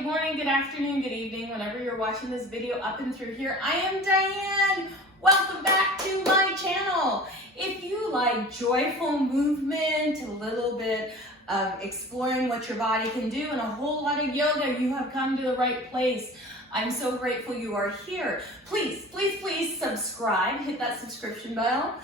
good morning, good afternoon, good evening, whenever you're watching this video up and through here. I am Diane. Welcome back to my channel. If you like joyful movement, a little bit of exploring what your body can do, and a whole lot of yoga, you have come to the right place. I'm so grateful you are here. Please, please, please subscribe. Hit that subscription bell.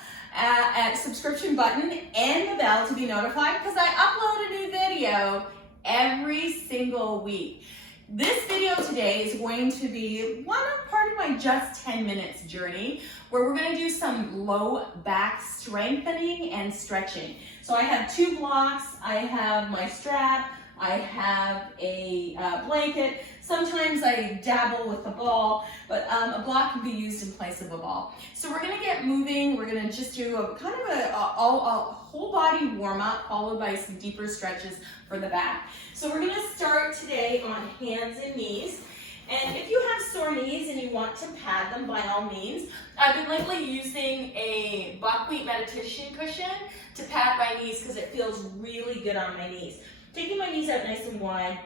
Subscription button and the bell to be notified because I upload a new video every single week. This video today is going to be part of my just 10 minutes journey where we're going to do some low back strengthening and stretching. So I have two blocks. I have my strap. I have a blanket. Sometimes I dabble with the ball, but a block can be used in place of a ball. So we're gonna get moving. We're gonna just do a kind of a whole body warm up followed by some deeper stretches for the back. So we're gonna start today on hands and knees. And if you have sore knees and you want to pad them, by all means. I've been lately using a buckwheat meditation cushion to pad my knees because it feels really good on my knees. Taking my knees out nice and wide.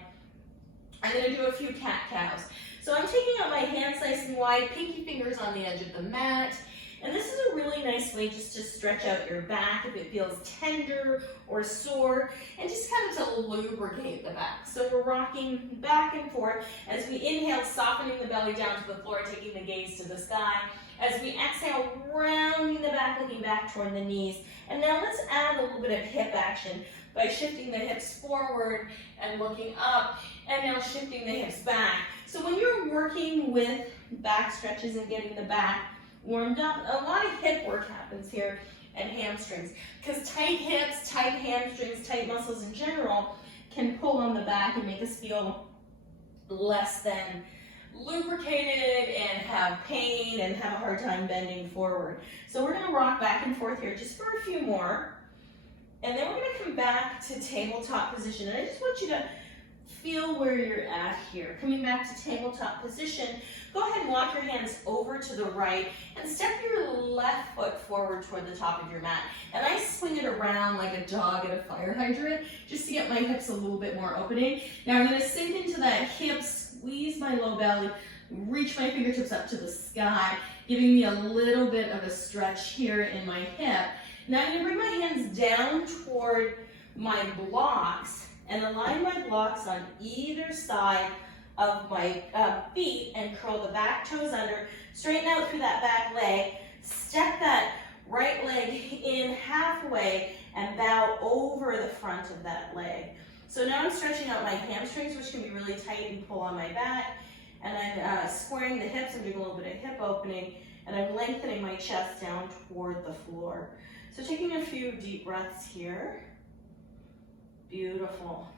I'm going to do a few cat-cows. So I'm taking out my hands nice and wide, pinky fingers on the edge of the mat. And this is a really nice way just to stretch out your back if it feels tender or sore, and just kind of to lubricate the back. So we're rocking back and forth. As we inhale, softening the belly down to the floor, taking the gaze to the sky. As we exhale, rounding the back, looking back toward the knees. And now let's add a little bit of hip action by shifting the hips forward and looking up, and now shifting the hips back. So when you're working with back stretches and getting the back warmed up, a lot of hip work happens here and hamstrings, because tight hips, tight hamstrings, tight muscles in general can pull on the back and make us feel less than lubricated and have pain and have a hard time bending forward. So we're going to rock back and forth here just for a few more. And then we're going to come back to tabletop position. And I just want you to feel where you're at here. Coming back to tabletop position, go ahead and walk your hands over to the right and step your left foot forward toward the top of your mat. And I swing it around like a dog at a fire hydrant just to get my hips a little bit more opening. Now I'm going to sink into that hip, squeeze my low belly, reach my fingertips up to the sky, giving me a little bit of a stretch here in my hip. Now I'm going to bring my hands down toward my blocks and align my blocks on either side of my feet and curl the back toes under, straighten out through that back leg, step that right leg in halfway and bow over the front of that leg. So now I'm stretching out my hamstrings, which can be really tight and pull on my back, and I'm squaring the hips and doing a little bit of hip opening, and I'm lengthening my chest down toward the floor. So taking a few deep breaths here. Beautiful.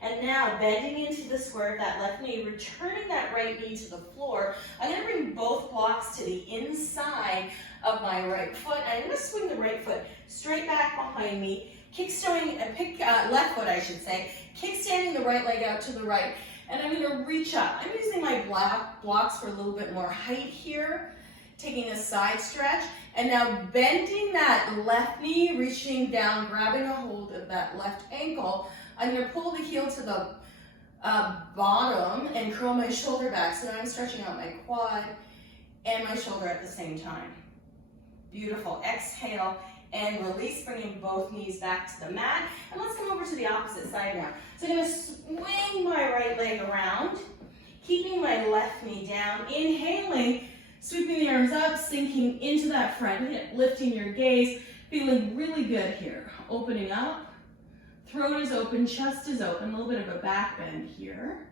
And now bending into the square of that left knee, returning that right knee to the floor. I'm going to bring both blocks to the inside of my right foot. I'm going to swing the right foot straight back behind me, left foot I should say, kickstanding the right leg out to the right. And I'm going to reach up. I'm using my blocks for a little bit more height here. Taking a side stretch, and now bending that left knee, reaching down, grabbing a hold of that left ankle. I'm going to pull the heel to the bottom and curl my shoulder back. So now I'm stretching out my quad and my shoulder at the same time. Beautiful. Exhale and release, bringing both knees back to the mat. And let's come over to the opposite side now. So I'm going to swing my right leg around, keeping my left knee down, inhaling, sweeping the arms up, sinking into that front hip, lifting your gaze, feeling really good here. Opening up, throat is open, chest is open, a little bit of a back bend here.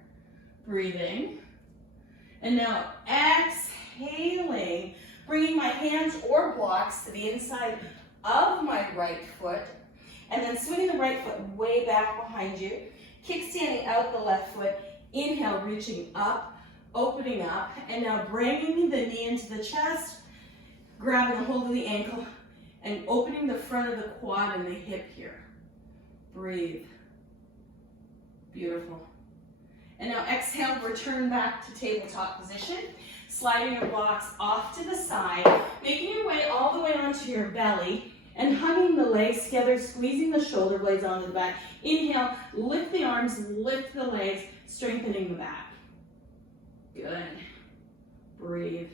Breathing. And now exhaling, bringing my hands or blocks to the inside of my right foot, and then swinging the right foot way back behind you, kickstanding out the left foot, inhale, reaching up, opening up, and now bringing the knee into the chest, grabbing a hold of the ankle, and opening the front of the quad and the hip here. Breathe. Beautiful. And now exhale, return back to tabletop position, sliding your blocks off to the side, making your way all the way onto your belly, and hugging the legs together, squeezing the shoulder blades onto the back. Inhale, lift the arms, lift the legs, strengthening the back. Good. Breathe.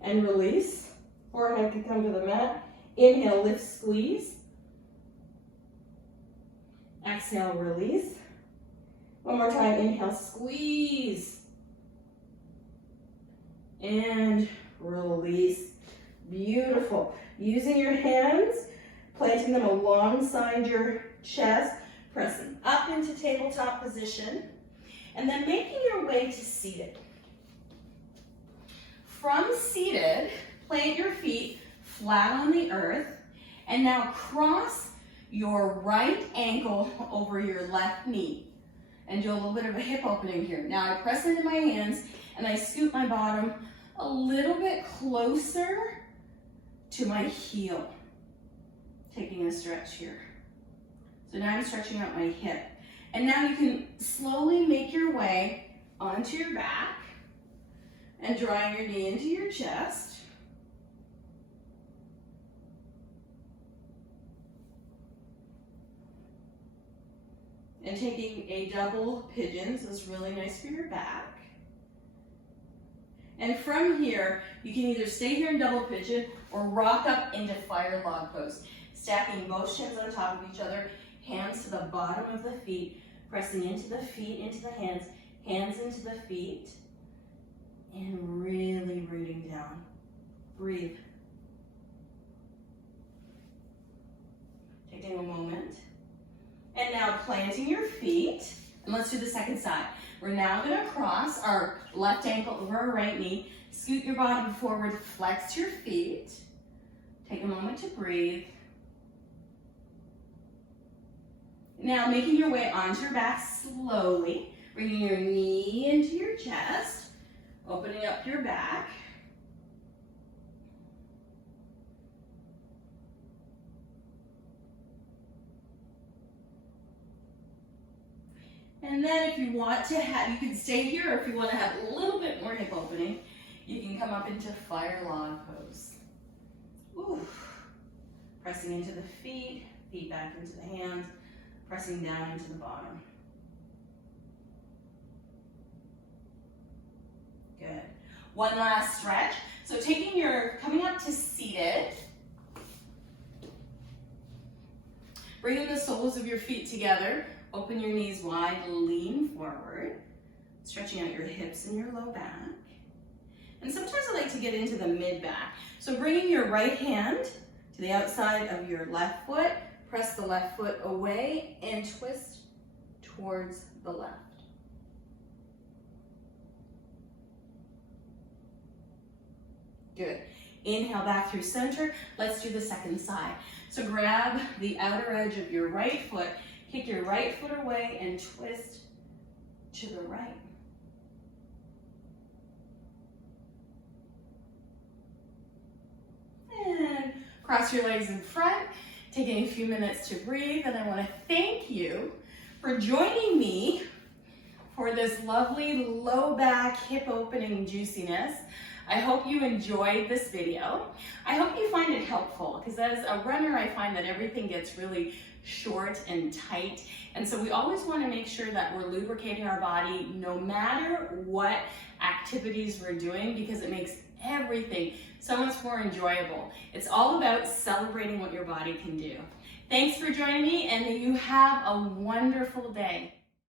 And release. Forehead can come to the mat. Inhale, lift, squeeze. Exhale, release. One more time, inhale, squeeze. And release. Beautiful. Using your hands, planting them alongside your chest, pressing up into tabletop position, and then making your way to seated. From seated, plant your feet flat on the earth, and now cross your right ankle over your left knee. And do a little bit of a hip opening here. Now I press into my hands and I scoot my bottom a little bit closer to my heel. Taking a stretch here. So now I'm stretching out my hip. And now you can slowly make your way onto your back and drawing your knee into your chest. And taking a double pigeon, so it's really nice for your back. And from here, you can either stay here in double pigeon or rock up into fire log pose. Stacking both shins on top of each other, hands to the bottom of the feet, pressing into the feet, into the hands, hands into the feet, and really rooting down. Breathe. Taking a moment. And now planting your feet, and let's do the second side. We're now gonna cross our left ankle over our right knee, scoot your bottom forward, flex your feet. Take a moment to breathe. Now making your way onto your back slowly, bringing your knee into your chest, opening up your back. And then if you want to have, you can stay here, or if you want to have a little bit more hip opening, you can come up into fire log pose. Ooh. Pressing into the feet, feet back into the hands, pressing down into the bottom. Good. One last stretch. So coming up to seated, bringing the soles of your feet together, open your knees wide, lean forward, stretching out your hips and your low back. And sometimes I like to get into the mid back. So bringing your right hand to the outside of your left foot, press the left foot away and twist towards the left. Good. Inhale back through center. Let's do the second side. So grab the outer edge of your right foot, kick your right foot away and twist to the right. And cross your legs in front, taking a few minutes to breathe. And I want to thank you for joining me for this lovely low back hip opening juiciness. I hope you enjoyed this video. I hope you find it helpful, because as a runner, I find that everything gets really short and tight. And so we always want to make sure that we're lubricating our body no matter what activities we're doing, because it makes everything so much more enjoyable. It's all about celebrating what your body can do. Thanks for joining me, and you have a wonderful day.